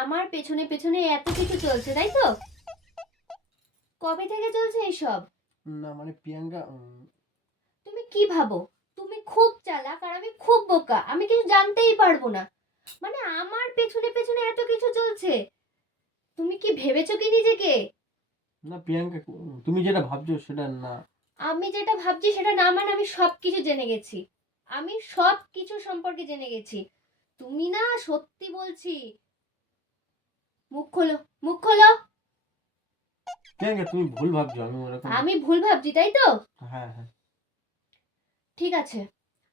আমার পেছনে পেছনে এত কিছু চলছে, তাই তো? কবে থেকে চলছে এইসব? না মানে প্রিয়াঙ্কা তুমি কি ভাবো? তুমি খুব চালাক আর আমি খুব বোকা, আমি কিছু জানতেই পারবো না। মানে আমার পেছনে পেছনে এত কিছু চলছে, তুমি কি ভেবেছো কি নিজেকে? না প্রিয়াঙ্কা, তুমি যেটা ভাবছো সেটা না। আমি যেটা ভাবছি সেটা না, মানে আমি সবকিছু জেনে গেছি। আমি সব কিছু সম্পর্কে জেনে গেছি। তুমি না, সত্যি বলছি। মুখ খোলো, মুখ খোলো। প্রিয়াঙ্কা তুমি ভুল ভাবছো, আমি ওরকম। আমি ভুল ভাবছি, তাই তো? হ্যাঁ হ্যাঁ। ঠিক আছে,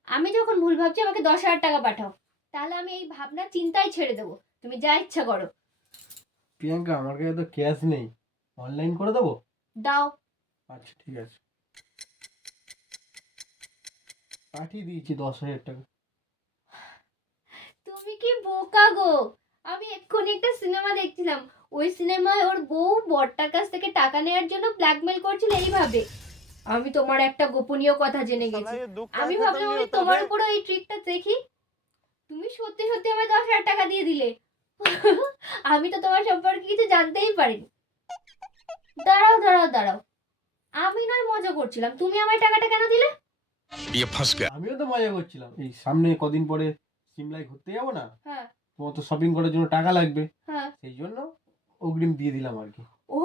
আমি যখন ভুল ভাবছি আমাকে 10,000 টাকা পাঠাও, তাহলে আমি এই ভাবনা চিন্তাই ছেড়ে দেবো। তুমি যা ইচ্ছা করো। প্রিয়াঙ্কা আমার কাছে তো ক্যাশ নেই, অনলাইন করে দেবো। দাও। আচ্ছা ঠিক আছে, পাঠিয়ে দিয়েছি 10,000 টাকা। তুমি কি বোকা গো! আমি এক্ষুনি একটা সিনেমা দেখছিলাম। ওই সিনেমায় ওর বউ বরটার কাছ থেকে টাকা নেওয়ার জন্য ব্ল্যাকমেল করছিল এইভাবে। আমি তোমার একটা গোপনীয় কথা জেনে গেছি। আমি ভাবলাম আমি তোমার উপরে এই ট্রিকটা দেখি। তুমি সত্যি সত্যি আমায় 10,000 টাকা দিয়ে দিলে। আমি তো তোমার সম্পর্কে কিছু জানতেই পারিনি। দাঁড়াও দাঁড়াও দাঁড়াও, আমি নয় মজা করছিলাম, তুমি আমায় টাকাটা কেন দিলে? আমিও তো মজা করছিলাম, এই সামনে কদিন পরে সিমলায় ঘুরতে যাবো না, হ্যাঁ তোমার তো শপিং করার জন্য টাকা লাগবে, হ্যাঁ। সেই জন্য অগ্রিম দিয়ে দিলাম আর কি। ও,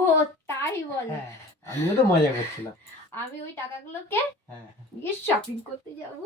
তাই বলো? হ্যাঁ, আমিও তো মজা করছিলাম। আমি ওই টাকাগুলোকে হ্যাঁ হ্যাঁ। নিয়ে শপিং করতে যাবো।